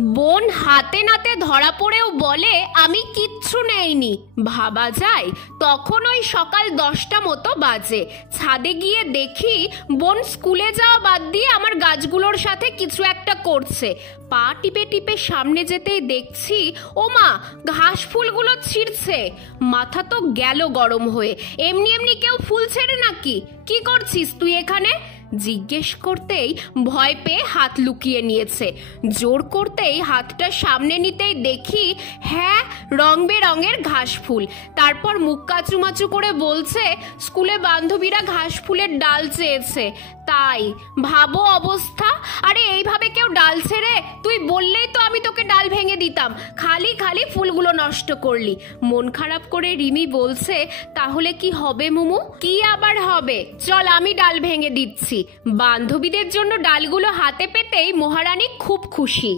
বোন হাতে নাতে ধরা পড়েও বলে আমি কিচ্ছু নেইনি। ভাবা যায় তখন ওই সকাল 10টা মতো বাজে। ছাদে গিয়ে দেখি বোন স্কুলে যাওয়া বাদ দিয়ে আমার গাছগুলোর সাথে কিছু একটা করছে। পা টিপে টিপে সামনে যেতেই দেখছি ওমা, ঘাস ফুলগুলো ছিঁড়ছে। মাথা তো গেল গরম হয়ে। এমনি এমনি কেউ ফুল ছেড়ে নাকি? কি করছিস তুই এখানে? জিজ্ঞেস করতেই ভয় পেয়ে হাত লুকিয়ে নিয়েছে। জোর করতেই হাতটা সামনে নিতেই দেখি হ্যাঁ, রং বেরঙের ঘাস ফুল। তারপর মুখ কাচুমাচু করে বলছে স্কুলে বান্ধবীরা ঘাস ফুলের ডাল চেয়েছে তাই। ভাবো অবস্থা। আরে এইভাবে কেউ ডাল ছেড়ে? তুই বললেই তো আমি তোকে ডাল ভেঙে দিতাম, খালি খালি ফুলগুলো নষ্ট করলি। মন খারাপ করে রিমি বলছে তাহলে কি হবে মুমু? কি আবার হবে, চল আমি ডাল ভেঙে দিচ্ছি। বান্ধবীদের জন্য ডালগুলো হাতে পেতেই মহারানী খুব খুশি।